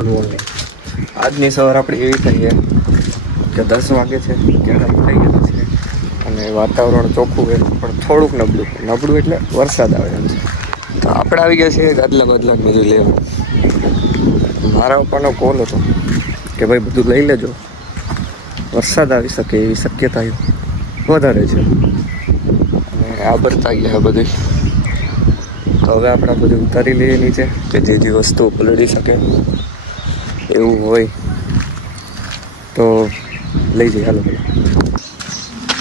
આજની સવાર આપણી એવી થઈ છે કે 10 વાગે છે, 11 થઈ ગયા છે અને વાતાવરણ ચોખ્ખું છે પણ થોડુંક નબળું એટલે વરસાદ આવે એમ છે. તો આપણે આવી ગયા છીએ ગાદલા બધું લેવું. મારા પપ્પાનો કોલ હતો કે ભાઈ બધું લઈ લેજો, વરસાદ આવી શકે એવી શક્યતા વધારે છે અને આ ભરતા ગયા બધું. તો હવે આપણે બધું ઉતારી લઈએ નીચે કે જે વસ્તુઓ પલળી શકે એવું હોય તો લઈ જઈએ. હાલો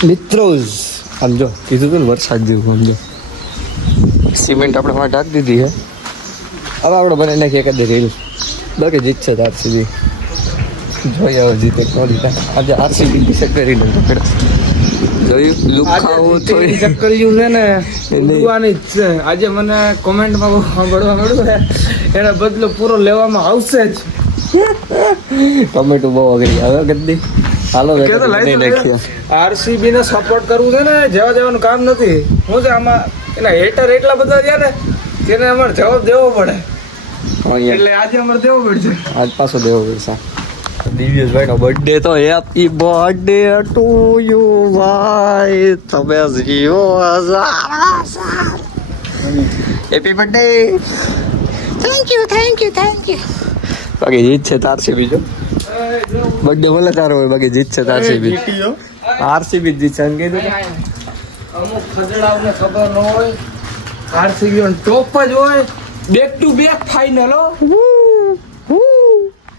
મિત્રો, સમજો કીધું હતું ને વરસાદ જેવું. સમજો સિમેન્ટ આપણે માં ઢાંકી દીધી છે. હવે આપણે બનાવી નાખીએ કદી રેલ. બાકી જીત છે તાર સુધી જોઈ આવો જીતે કોણ જીતા. આજે આરસીબી ડિસાઈડ કરી લઉં જોયું લુક ખાવું થોડી ચક્કરિયું છે ને ઉડવાની જ છે. આજે મને કોમેન્ટમાં સાંભળવા મળ્યું છે એનો બદલો પૂરો લેવામાં આવશે જ. ટમેટો બહુ અઘરી આવે ગદ્દી. હાલો આરસીબી ને સપોર્ટ કરવું છે ને જવા દેવાનું કામ નથી. શું છે આમાં એના હેટર એટલા બધા રહ્યા ને તેને અમારે જવાબ દેવો પડે એટલે આજે અમારે દેવો પડશે. આજ પાછો દેવો પડશે. દિવ્યેશભાઈ નો બર્થડે તો હેપી બર્થડે ટુ યુ ભાઈ, તમે જીવો હેપી બર્થડે. Thank you. બાકી જીત છે તારસીબી. જો બર્થડે ભલે તારો હોય, બાકી જીત છે તારસીબી. આરસીબી જીત છે કહી દો. અમુક ખજડાઓને ખબર ન હોય આરસીબી ટોપ જ હોય. બેક ટુ બેક ફાઇનલ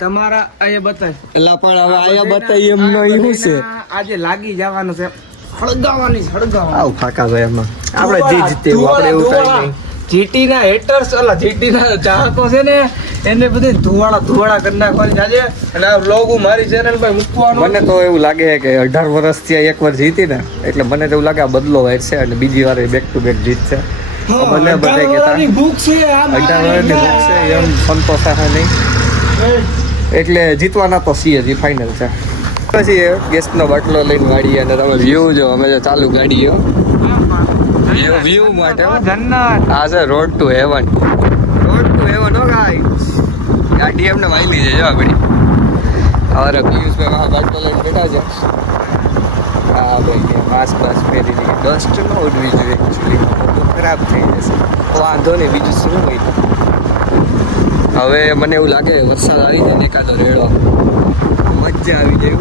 તમારા અહીંયા બતાય એટલે પણ હવે આયા બતાવી એમ નહીં છે. આજે લાગી જવાનું છે, હળગાવાની આવ ફાકા ભાઈ એમાં આપણે જે જીતે આપણે એવું કઈ નહીં. જીટી ના હેટર્સ જીટી ના ચાહકો છે ને એને બધી ધુવાડા કરી નાખવાની આજે. અને આ વ્લોગ હું મારી ચેનલ પર મૂકવાનો. મને તો એવું લાગે કે 18 વર્ષથી એક વાર જીતી ને એટલે મને તો એવું લાગે આ બદલો છે અને બીજી વાર બેક ટુ બેક જીતશે. મને બધા કહેતા 18 વર્ષની ભૂખ છે એમ સંતોષ છે નહીં એટલે જીતવાના તો છીએ જ ફાઇનલ છે. પછી ગેસનો બાટલો લઈને વાળીએ અને તમે વ્યૂ જો અમે ચાલુ ગાડીઓ વ્યૂ માટે આ છે રોડ ટુ હેવન હો ગાઈસ. ગાડી એમને વાયલી છે જો આપણી. હવે પિયુષભાઈ આ બાટલો લઈને બેઠા છે. હા ભાઈ માસ્ક પહેરી લઈએ. ડસ્ટ ન ઉડવી જોઈએ એકચ્યુઅલી, બધું ખરાબ થઈ જશે. વાંધો નહીં, બીજું શું હોય. હવે મને એવું લાગે વરસાદ આવી જાય ને એકાદો રેડો મજા આવી જાય.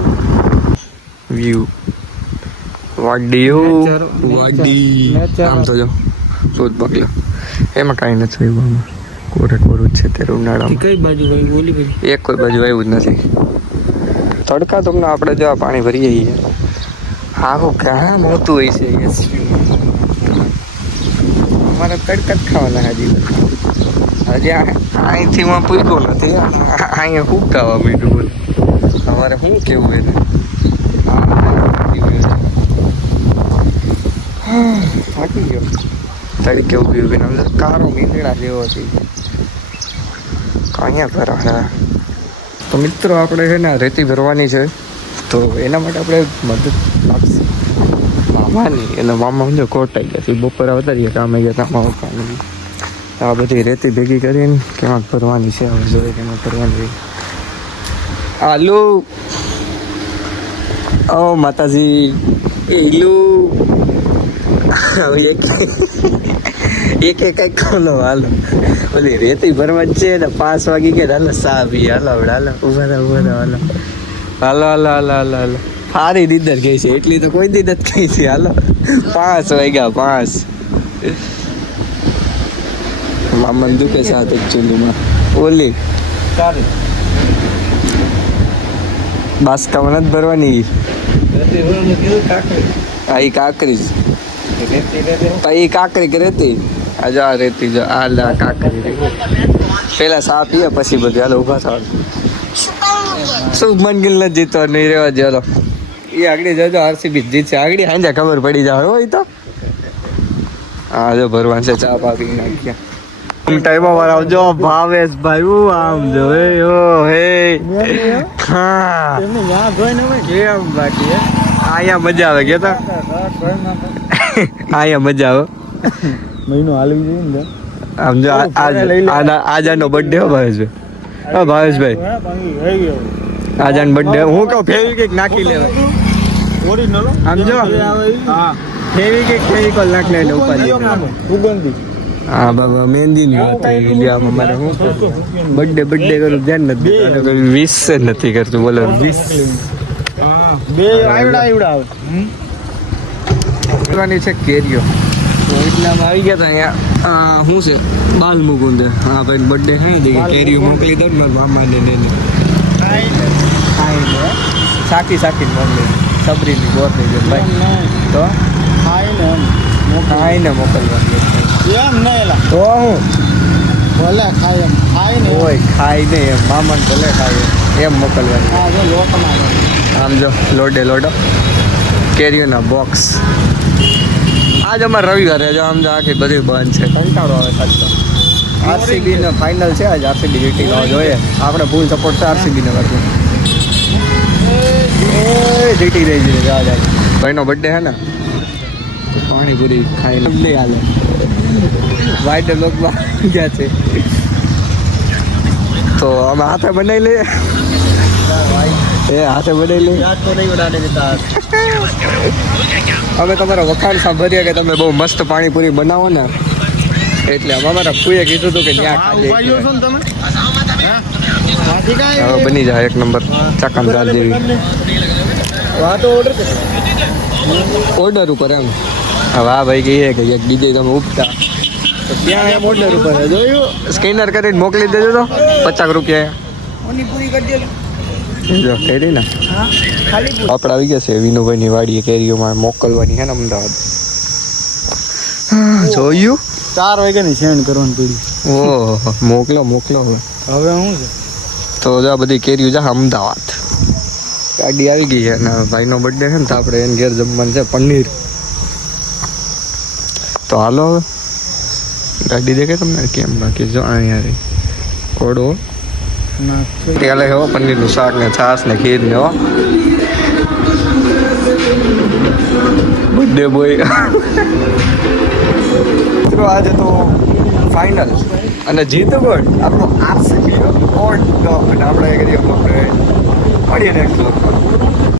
વ્યૂ વાડી આમ તો જો દૂધ બગલો એમાં કાંઈ નથી થયું. આમાં કોરું જ છે ત્યારે ઉનાળામાં. કઈ બાજુ ઓલી બાજુ એક કોઈ બાજુ આવ્યું જ નથી. તડકા તમને આપણે જો પાણી ભરીએ છીએ આખું ઘણા મોટું હોય છે. અમારે તડકા જ ખાવાના હજી અહીંથી માં પૂછ્યો નથી. અહીંયા ખૂબ ખાવા માંડ્યું બોલે. તમારે શું કેવું એને થાકી ગયો. તડકે ઉભી ઉભીને કારો મીંદડા જેવો હતી. અહીંયા ભરા. તો મિત્રો આપણે છે ને રેતી ભરવાની છે તો એના માટે આપણે મદદ લાગશે મામાની. એટલે મામા સમજો કોટાઈ ગયા છે. બપોરે આવતા રહીએ કામે ગયા હતા મામા. આ બધી રેતી ભેગી કરીને કેમાં ભરવાની છે. હવે જોઈએ કેમાં ભરવાની. આલુ ઓ માતાજી એલું એક કઈ ખોલો. હાલો ઓલી રેતી ભરવા જ છે ને 5 વાગી ગયા. હાલો સા બી હાલો ઉભા હાલો. સારી દીદર કહી છે એટલી તો કોઈ દીદ જ કહી છે. હાલો 5 વાગ્યા 5. મામા દુખે સાથ એકચ્યુઅલીમાં ઓલી બાસકામાં નથી ભરવાની. આ કાકરી કાકરી રેતી આ રેતી જો આ કાકરી. પેલા સા પીએ પછી બધું. હાલો ઉભા થવાનું. શું મન ગિલ નથી જીતવા નહીં રહેવા દે. હાલો એ આગળ જજો આરસીબી જીતશે. આગળ હાંજા ખબર પડી જાય હોય તો. હા જો ભરવાનું છે. ચા પા પી નાખ્યા. ટાઈમમાં વાર આવજો ભાવેશભાઈ. હું આમ જો હા કેમ બાકી અહીંયા મજા આવે. કેતા અહીંયા મજા આવે. મહિનો હાલવી જોઈએ ને આમ જો આજાનો બર્થડે હો ભાઈ છે. હા ભાવેશભાઈ આજાન બર્થડે હું કહું ફેવિક્વિક નાખી લેવાય આમ જો ફેવિક્વિક નાખ લે સુગંધી હા બાબા મહેંદી ની વાત થઈ ગઈ આમાં મારે શું બર્થડે કરું ધ્યાન નથી દેતું કોઈ વિશ નથી કરતું બોલો વિશ બે આવડા આવે કરવાની છે કેરીઓ તો એટલે આમ આવી ગયા હતા અહીંયા શું છે બાલ મુકુંદ હા ભાઈ બર્થડે છે ને કેરીઓ મોકલી દઉં ને મારા મામાને ને સાકી મોકલી સબરીની ગોરની જેમ ભાઈ તો ખાઈને મોકલવાની એમ નહીં તો હું ભલે ખાય હોય ખાઈને એમ મામાને ભલે ખાય એમ મોકલવાની હા જો લોકમાં આમ જો લોડો કેરીઓના બોક્સ આજ અમારે રવિવારે જો આમ જો આખી બધી બંધ છે કંટાળો આવે સાચો આરસીબી નો ફાઇનલ છે આજ આરસીબી જીતી ગયો જોઈએ આપણે ફૂલ સપોર્ટ છે આરસીબી ને કરતું જીતી રહી છે આજ ભાઈનો બર્થડે હે ને તો પાણીપુરી ખાઈને નહીં હાલે વાઈટ લોકમાં ગયા છે તો અમે હાથે બનાવી લઈએ હાથે બનાવી લઈએ અમે તમારા વખાણ સાંભળીએ કે તમે બહુ મસ્ત પાણીપુરી બનાવો ને એટલે અમારા ફૂએ કીધું હતું કે ત્યાં ખાધે હવે બની જાય એક નંબર ચાકન દાલ જેવી ઓર્ડર ઉપર એમ હવે આ ભાઈ કહીએ કે એક બીજે તમે ઉપતા તો ત્યાં એમ ઓર્ડર ઉપર જોયું સ્કેનર કરીને મોકલી દેજો તો 50 રૂપિયા જો કેરી ને આપણે આવી ગયા છે વિનુભાઈની વાડીએ કેરીઓમાં મોકલવાની છે ને અમદાવાદ જોયું 4 વાગ્યાની સેન્ડ કરવાની પડી ઓહો મોકલો હવે શું છે તો આ બધી કેરીઓ જા અમદાવાદ ગાડી આવી ગઈ છે અને ભાઈનો બર્થડે છે ને તો આપણે એને ઘેર જમવાનું છે પનીર તો હાલો હવે ગાડી દેખાય તમને કેમ બાકી જો અહીંયા રહી કોડો ત્યારે હો પનીરનું શાક ને છાશ ને ખીર ને હો બર્થડે બોય મિત્રો આજે તો ફાઇનલ અને જીત ગોળ આપણો આરસીબી નો ગોળ અને આપણે કરીએ મળીએ નેક્સ્ટ